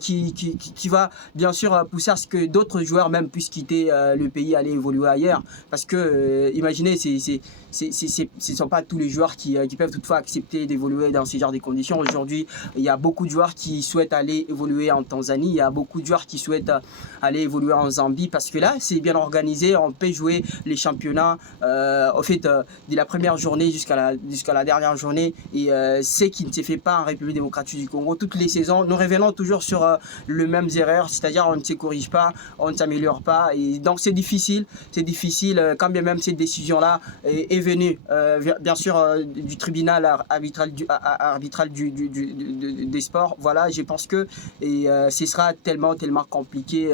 qui va bien sûr pousser à ce que d'autres joueurs même puissent quitter le pays, aller évoluer ailleurs. Parce que, imaginez, ce ne sont pas tous les joueurs qui peuvent toutefois accepter d'évoluer dans ce genre de conditions. Aujourd'hui, il y a beaucoup de joueurs qui souhaitent aller évoluer en Tanzanie, il y a beaucoup de joueurs qui souhaitent aller évoluer en Zambie, parce que là, c'est bien organisé, on peut jouer les championnats au fait, de la première journée jusqu'à la dernière journée, et ce qui ne se fait pas en République démocratique du Congo. Toutes les saisons, nous revenons toujours sur les mêmes erreurs, c'est-à-dire on ne se corrige pas, on ne s'améliore pas, et donc c'est difficile, quand bien même cette décision-là est venue, bien sûr, du tribunal arbitral des sports. Voilà, je pense que ce sera tellement compliqué.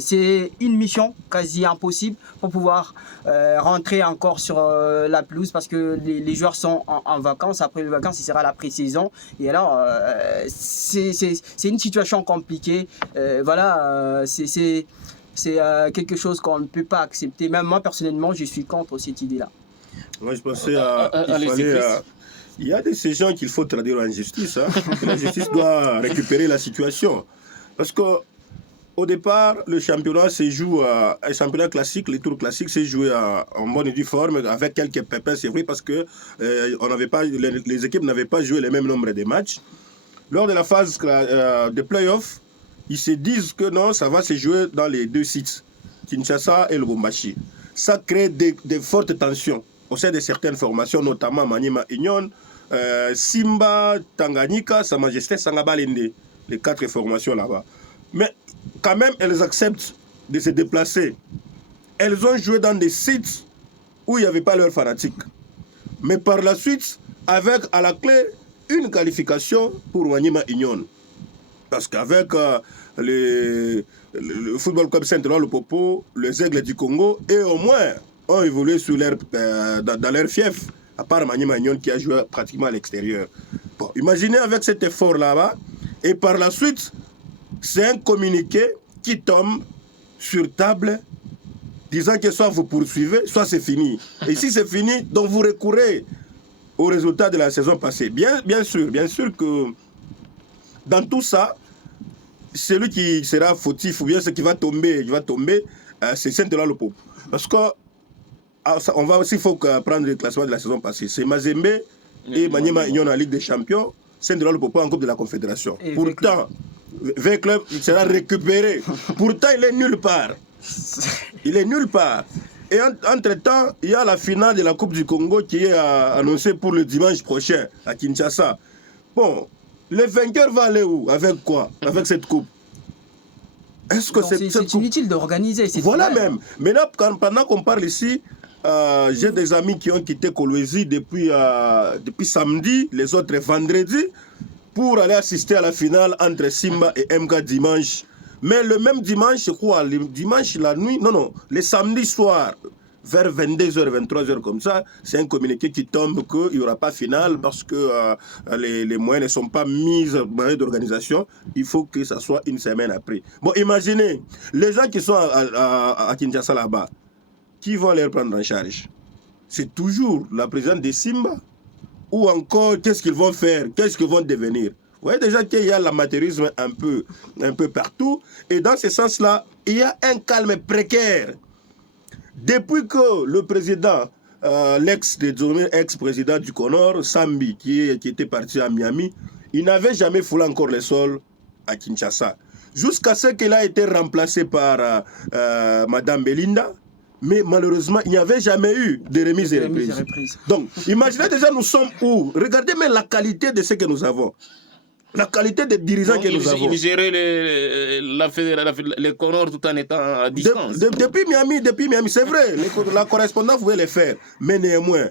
C'est une mission quasi impossible pour pouvoir rentrer encore sur la pelouse, parce que les joueurs sont en vacances. Après les vacances, ce sera la pré-saison, et alors c'est une situation compliquée. Voilà, c'est quelque chose qu'on ne peut pas accepter. Même moi, personnellement, je suis contre cette idée-là. Moi, je pensais il y a ces gens qu'il faut traduire en justice. Hein. La justice doit récupérer la situation. Parce que au départ, le championnat se joue, un championnat classique, les tours classiques, c'est joué en bonne et due forme, avec quelques pépins, c'est vrai, parce que les équipes n'avaient pas joué le même nombre de matchs. Lors de la phase de play-off, ils se disent que non, ça va se jouer dans les deux sites, Kinshasa et Lubumbashi. Ça crée de fortes tensions au sein de certaines formations, notamment Maniema Union, Simba, Tanganyika, Sa Majesté, Sangabalende, les 4 formations là-bas. Mais quand même, elles acceptent de se déplacer. Elles ont joué dans des sites où il n'y avait pas leurs fanatiques. Mais par la suite, avec à la clé une qualification pour Maniema Union. Parce qu'avec le Football Club Saint-Laurent, le Popo, les Aigles du Congo, et au moins ont évolué dans leur fief, à part Maniema Union qui a joué pratiquement à l'extérieur. Bon, imaginez avec cet effort là-bas, et par la suite, c'est un communiqué qui tombe sur table disant que soit vous poursuivez, soit c'est fini. Et si c'est fini, donc vous recourez au résultat de la saison passée. Bien sûr que dans tout ça, celui qui sera fautif ou bien ce qui va tomber, c'est Saint-Laurent le Popo. Parce que on va aussi prendre le classement de la saison passée. C'est Mazembe et Maniema Union en Ligue des Champions, Saint-Laurent le Popo en Coupe de la Confédération. Et pourtant, 20 clubs, il sera récupéré. Pourtant, il est nulle part. Il est nulle part. Et entre-temps, il y a la finale de la Coupe du Congo qui est annoncée pour le dimanche prochain à Kinshasa. Bon, le vainqueur va aller où? Avec quoi? Avec cette coupe? Est-ce que c'est inutile d'organiser cette Voilà finale. Même. Mais là, pendant qu'on parle ici, j'ai des amis qui ont quitté Kolwezi depuis samedi, les autres vendredi, pour aller assister à la finale entre Simba et MK dimanche. Mais le même dimanche, c'est quoi? Le dimanche, la nuit? Non, le samedi soir, vers 22h, 23h comme ça, c'est un communiqué qui tombe qu'il n'y aura pas finale parce que les moyens ne sont pas mis en moyen d'organisation. Il faut que ça soit une semaine après. Bon, imaginez, les gens qui sont à Kinshasa là-bas, qui vont les prendre en charge? C'est toujours la présidente de Simba? Ou encore, qu'est-ce qu'ils vont faire? Qu'est-ce qu'ils vont devenir? Vous voyez déjà qu'il y a l'amateurisme un peu partout. Et dans ce sens-là, il y a un calme précaire. Depuis que le président, l'ex-président du Conor, Sambi, qui était parti à Miami, il n'avait jamais foulé encore le sol à Kinshasa. Jusqu'à ce qu'il a été remplacé par Madame Belinda. Mais malheureusement, il n'y avait jamais eu de remise et reprise. Donc, imaginez déjà, nous sommes où? Regardez même la qualité de ce que nous avons. La qualité des dirigeants que nous avons. Ils géraient les Comores tout en étant à distance. Depuis Miami, c'est vrai, la correspondance pouvait les faire. Mais néanmoins,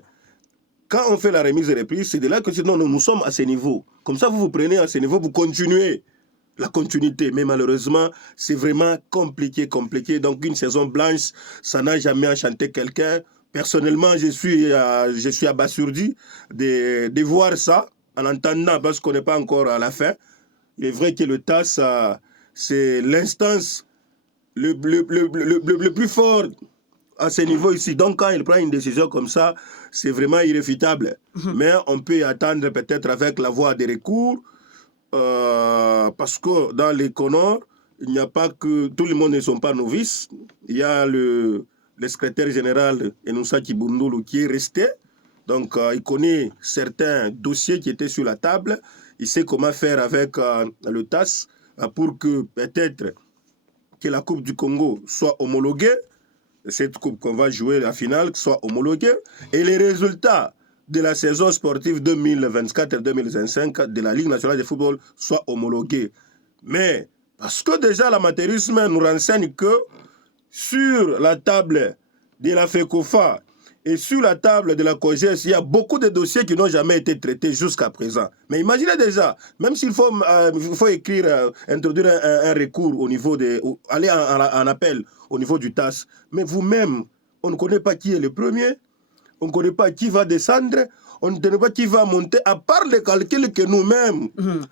quand on fait la remise et reprise, c'est de là que nous sommes à ce niveau. Comme ça, vous prenez à ce niveau, vous continuez. La continuité, mais malheureusement, c'est vraiment compliqué. Donc, une saison blanche, ça n'a jamais enchanté quelqu'un. Personnellement, je suis abasourdi de voir ça, en entendant, parce qu'on n'est pas encore à la fin. Il est vrai que le TAS, c'est l'instance le plus fort à ce niveau ici. Donc, quand il prend une décision comme ça, c'est vraiment irréfutable. Mais on peut attendre peut-être avec la voie des recours, parce que dans les Comores, il n'y a pas que... Tout le monde ne sont pas novices. Il y a le secrétaire général Enoussa Kibundoulou qui est resté. Donc, il connaît certains dossiers qui étaient sur la table. Il sait comment faire avec le TAS pour que peut-être que la Coupe du Congo soit homologuée. Cette coupe qu'on va jouer, la finale, soit homologuée. Et les résultats de la saison sportive 2024-2025 de la Ligue nationale de football soient homologués. Mais, parce que déjà l'amateurisme nous renseigne que sur la table de la FECOFA et sur la table de la COGES, il y a beaucoup de dossiers qui n'ont jamais été traités jusqu'à présent. Mais imaginez déjà, même s'il faut écrire, introduire un recours au niveau aller en appel au niveau du TAS, mais vous-même, on ne connaît pas qui est le premier, on ne connaît pas qui va descendre, on ne connaît pas qui va monter, à part les calculs que nous-mêmes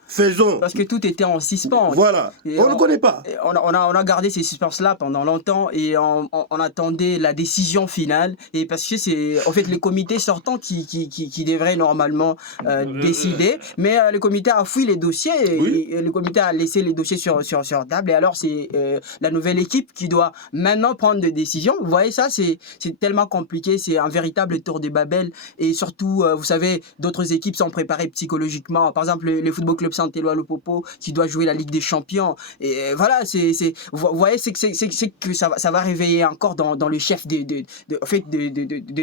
faisons. Parce que tout était en suspens. Voilà, on ne connaît pas. On a gardé ces suspens-là pendant longtemps et on attendait la décision finale. Et parce que c'est en fait les comités sortants qui devraient normalement décider. Mais le comité a fouillé les dossiers et le comité a laissé les dossiers sur table. Et alors c'est la nouvelle équipe qui doit maintenant prendre des décisions. Vous voyez ça, c'est tellement compliqué. C'est un véritable tour de Babel. Et surtout, vous savez, d'autres équipes sont préparées psychologiquement. Par exemple, le Football Club Saint-Éloi Lupopo qui doit jouer la Ligue des Champions. Et voilà, vous voyez, c'est que ça va réveiller encore dans le chef de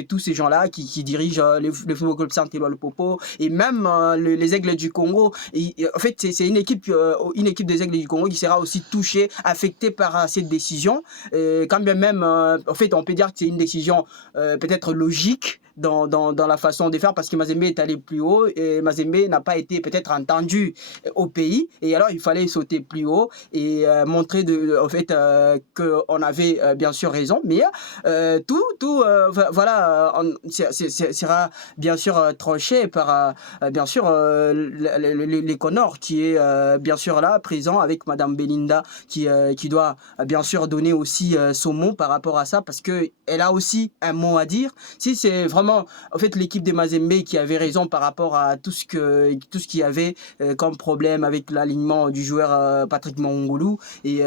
tous ces gens-là qui dirigent le Football Club Saint-Éloi Lupopo et même les Aigles du Congo. Et en fait, c'est une équipe des Aigles du Congo qui sera aussi touchée, affectée par cette décision. Quand bien même, en fait, on peut dire que c'est une décision peut-être logique dans la façon de faire parce que Mazembe est allé plus haut et Mazembe n'a pas été peut-être entendu au pays et alors il fallait sauter plus haut et montrer en fait qu'on avait bien sûr raison, mais voilà, sera bien sûr tranché par bien sûr les Comores qui est bien sûr là présent avec Madame Belinda qui doit bien sûr donner aussi son mot par rapport à ça parce que elle a aussi un mot à dire. Si c'est vraiment en fait l'équipe de Mazembe qui avait raison par rapport à tout ce qu'il y avait comme problème avec l'alignement du joueur Patrick Mongoulou et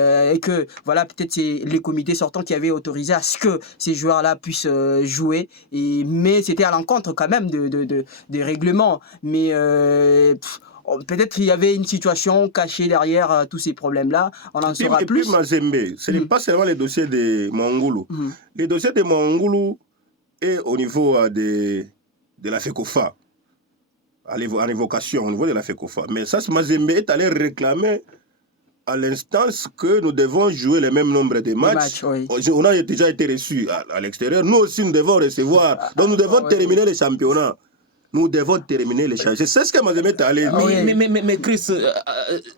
que voilà, peut-être c'est les comités sortants qui avaient autorisé à ce que ces joueurs-là puissent jouer mais c'était à l'encontre quand même des règlements, mais peut-être il y avait une situation cachée derrière tous ces problèmes-là. On en saura plus. Et puis Mazembe, ce n'est pas seulement les dossiers de Mongoulou. Les dossiers de Mongoulou et au niveau de la FECOFA, en évocation, au niveau de la FECOFA. Mais ça, Mazembe est allé réclamer à l'instance que nous devons jouer le même nombre de matchs. Oui. On a déjà été reçus à l'extérieur. Nous aussi, nous devons recevoir. Donc, nous devons terminer le championnat. Nous devons terminer les changements. C'est ce que Mazembe est allé. Mais Chris,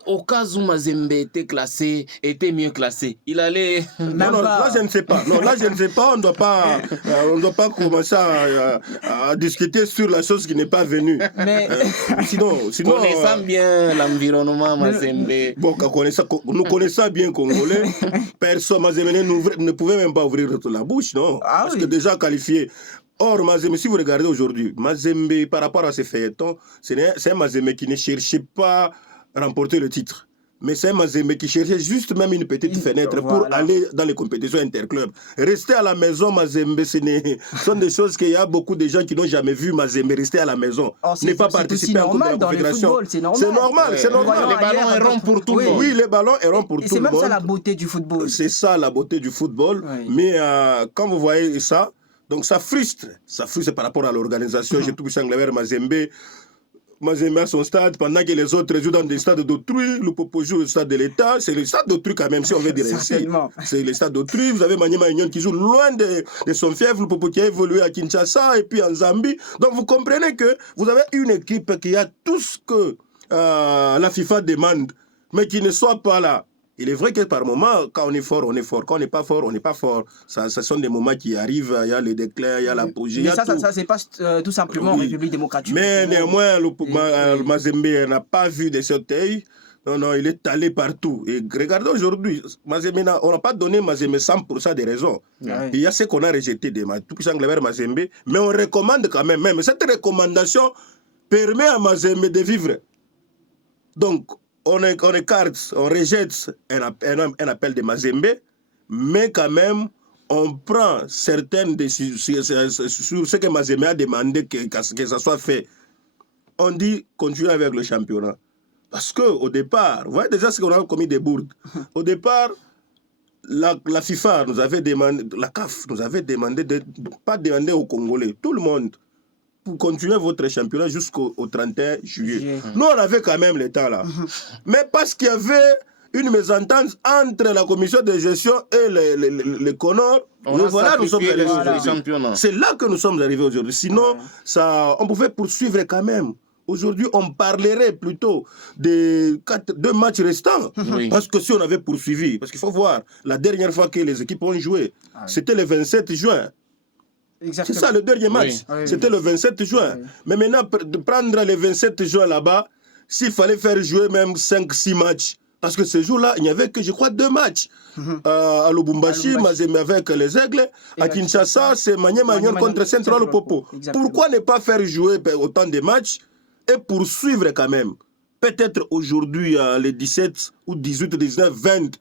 au cas où Mazembe était mieux classé, il allait. Non, là je ne sais pas. Non, là je ne sais pas. On ne doit pas commencer à discuter sur la chose qui n'est pas venue. Mais sinon, connaissant bien l'environnement Mazembe. Bon, nous connaissons bien Congolais. Personne Mazembe ne pouvait même pas ouvrir la bouche, non. Parce que déjà qualifié. Or, Mazembe, si vous regardez aujourd'hui, Mazembe, par rapport à ces feuilletons, c'est un Mazembe qui ne cherchait pas à remporter le titre. Mais c'est un Mazembe qui cherchait juste même une petite fenêtre pour aller dans les compétitions interclubs. Rester à la maison, Mazembe, ce sont des choses qu'il y a beaucoup de gens qui n'ont jamais vu Mazembe rester à la maison. Ne pas participer à la confédération. C'est normal. Les ballons est rond pour tout le monde. Oui, les ballons est rond pour tout le monde. C'est même ça la beauté du football. C'est ça la beauté du football. Oui. Mais quand vous voyez ça, donc ça frustre par rapport à l'organisation. J'ai tout vu Mazembe à son stade, pendant que les autres jouent dans des stades d'autrui, le Popo joue au stade de l'État, c'est le stade d'autrui quand même, si on veut dire ainsi. C'est le stade d'autrui, vous avez Maniema Union qui joue loin de son fief, le Popo qui a évolué à Kinshasa et puis en Zambie. Donc vous comprenez que vous avez une équipe qui a tout ce que la FIFA demande, mais qui ne soit pas là. Il est vrai que par moment, quand on est fort, on est fort. Quand on n'est pas fort, on n'est pas fort. Ça sont des moments qui arrivent, il y a le déclin, il y a l'apogée. Mais ça c'est pas tout simplement en République démocratique. Mais néanmoins, Mazembe n'a pas vu de cet œil. Non, il est allé partout. Et regardez aujourd'hui, Mazembe, on n'a pas donné Mazembe 100% des raisons. Ouais. Il y a ce qu'on a rejeté de Mazembe, mais on recommande quand même. Cette recommandation permet à Mazembe de vivre. Donc, on écarte, on rejette un appel de Mazembe, mais quand même, on prend certaines décisions sur ce que Mazembe a demandé que ça soit fait. On dit continuer avec le championnat. Parce qu'au départ, vous voyez déjà ce qu'on a commis des bourdes. Au départ, la FIFA nous avait demandé, la CAF nous avait demandé de ne pas demander aux Congolais, tout le monde, pour continuer votre championnat jusqu'au 31 juillet. Nous, on avait quand même le temps là. Mais parce qu'il y avait une mésentente entre la commission de gestion et les Connors, voilà, nous sommes arrivés aujourd'hui. C'est là que nous sommes arrivés aujourd'hui. Sinon, on pouvait poursuivre quand même. Aujourd'hui, on parlerait plutôt de 2 matchs restants. Oui. Parce que si on avait poursuivi, parce qu'il faut voir, la dernière fois que les équipes ont joué, c'était le 27 juin. C'est ça le dernier match. Oui. C'était le 27 juin. Oui. Mais maintenant, de prendre le 27 juin là-bas, s'il fallait faire jouer même 5-6 matchs, parce que ce jour-là, il n'y avait que, je crois, 2 matchs. À Lubumbashi, Mazembe avec les Aigles. À Kinshasa, c'est Maniema contre Central Popo. Pourquoi ne pas faire jouer autant de matchs et poursuivre quand même? Peut-être aujourd'hui, les 17 ou 18, 19, 20,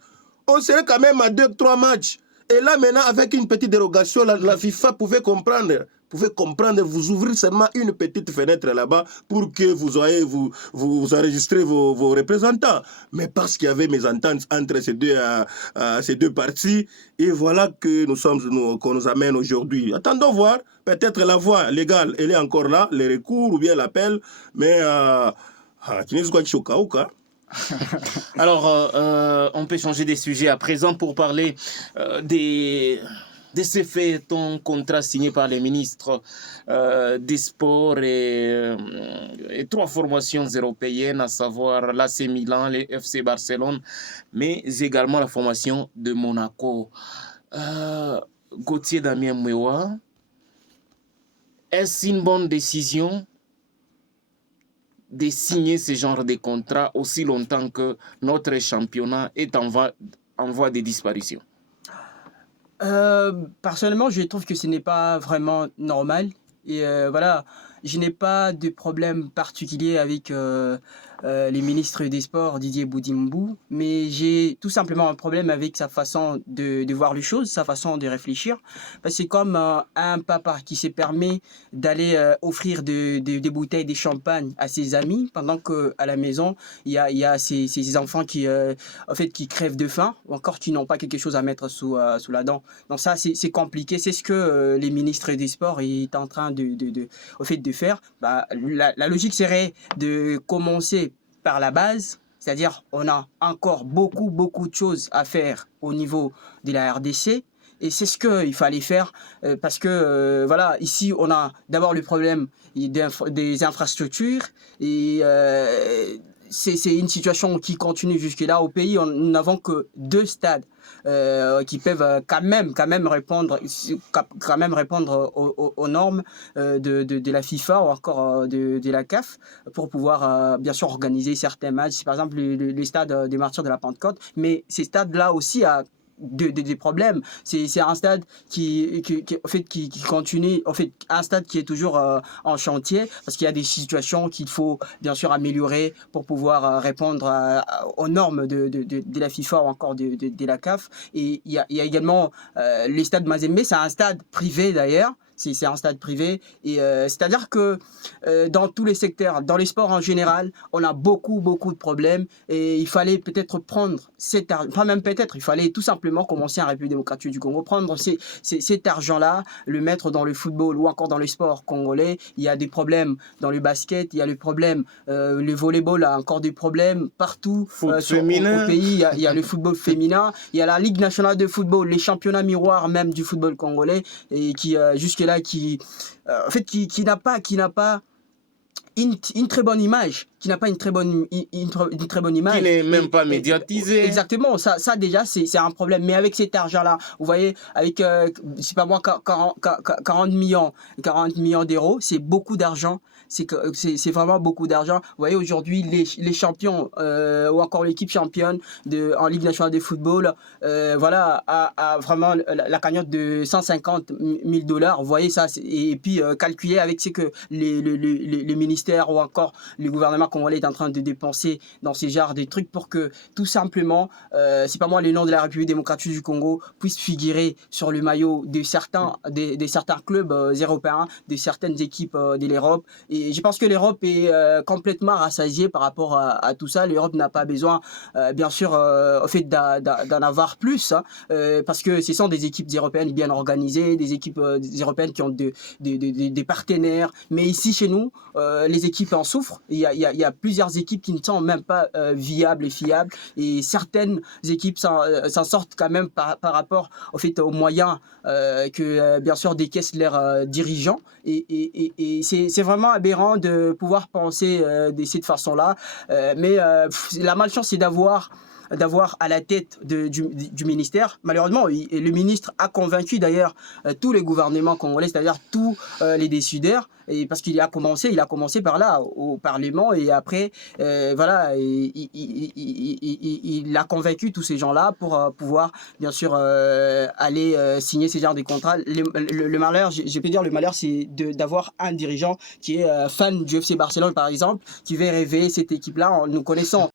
on serait quand même à 2-3 matchs. Et là, maintenant, avec une petite dérogation, la FIFA pouvait comprendre, vous ouvrir seulement une petite fenêtre là-bas pour que vous enregistrez vos représentants. Mais parce qu'il y avait mésentente entre ces deux parties, et voilà qu'on nous amène aujourd'hui. Attendons voir, peut-être la voie légale, elle est encore là, les recours ou bien l'appel, mais alors, on peut changer des sujets à présent pour parler de ces faits, ton contrat signé par les ministres des Sports et 3 formations européennes, à savoir l'AC Milan, le FC Barcelone, mais également la formation de Monaco. Gauthier Damien Mwewa, est-ce une bonne décision de signer ce genre de contrat aussi longtemps que notre championnat est en voie de disparition? Personnellement, je trouve que ce n'est pas vraiment normal. Et voilà, je n'ai pas de problème particulier avec les ministres des Sports, Didier Boudimbu, mais j'ai tout simplement un problème avec sa façon de voir les choses, sa façon de réfléchir. Parce que c'est comme un papa qui se permet d'aller offrir des bouteilles de champagne à ses amis, pendant qu'à la maison, il y a ces enfants qui crèvent de faim, ou encore qui n'ont pas quelque chose à mettre sous la dent. Donc ça, c'est compliqué. C'est ce que les ministres des Sports est en train de faire. La logique serait de commencer par la base, c'est-à-dire on a encore beaucoup de choses à faire au niveau de la RDC, et c'est ce qu'il fallait faire parce que voilà, ici on a d'abord le problème des infrastructures, et c'est une situation qui continue jusque-là au pays. Nous n'avons que 2 stades qui peuvent quand même répondre aux normes de la FIFA ou encore de la CAF, pour pouvoir bien sûr organiser certains matchs. Par exemple, les stades des Martyrs de la Pentecôte, mais ces stades-là aussi des problèmes. C'est un stade qui continue, un stade qui est toujours en chantier, parce qu'il y a des situations qu'il faut bien sûr améliorer pour pouvoir répondre aux normes de la FIFA ou encore de la CAF. Et il y a également les stades Mazembe, c'est un stade privé d'ailleurs. C'est un stade privé, et c'est-à-dire que dans tous les secteurs, dans les sports en général, on a beaucoup de problèmes, et il fallait peut-être prendre il fallait tout simplement commencer en République démocratique du Congo, prendre cet argent-là, le mettre dans le football ou encore dans les sports congolais. Il y a des problèmes dans le basket, il y a le problème, le volleyball a encore des problèmes partout au pays. Il y a le football féminin, il y a la Ligue nationale de football, les championnats miroirs même du football congolais, et qui jusque-là qui n'a pas une très bonne image, qui n'a pas une très bonne image, qui n'est même pas médiatisé. Exactement, ça déjà c'est un problème. Mais avec cet argent-là, vous voyez, avec c'est pas moi 40 millions d'euros, c'est beaucoup d'argent. C'est vraiment beaucoup d'argent. Vous voyez, aujourd'hui, les champions ou encore l'équipe championne en Ligue nationale de football, voilà, a vraiment la cagnotte de $150 000. Vous voyez ça, et puis calculer avec ce que les ministère ou encore le gouvernement congolais est en train de dépenser dans ces genres de trucs pour que tout simplement, c'est pas moi, le nom de la République démocratique du Congo puisse figurer sur le maillot de certains clubs européens, de certaines équipes de l'Europe. Et je pense que l'Europe est complètement rassasiée par rapport à tout ça. L'Europe n'a pas besoin, bien sûr, au fait d'en avoir plus, hein, parce que ce sont des équipes européennes bien organisées, des équipes européennes qui ont des partenaires. Mais ici, chez nous, les équipes en souffrent. Il y a plusieurs équipes qui ne sont même pas viables et fiables. Et certaines équipes s'en sortent quand même par rapport au fait, aux moyens que, bien sûr, décaissent leurs dirigeants. Et c'est vraiment aberrant de pouvoir penser de cette façon-là. Mais la malchance, c'est d'avoir à la tête du ministère. Malheureusement, le ministre a convaincu d'ailleurs tous les gouvernements congolais, c'est-à-dire tous les décideurs, et parce qu'il a commencé par là, au Parlement, et après, voilà, il a convaincu tous ces gens-là pour pouvoir, bien sûr, aller signer ces genres de contrats. Le malheur, je peux dire, le malheur, c'est d'avoir un dirigeant qui est fan du FC Barcelone, par exemple, qui veut réveiller cette équipe-là. Nous connaissons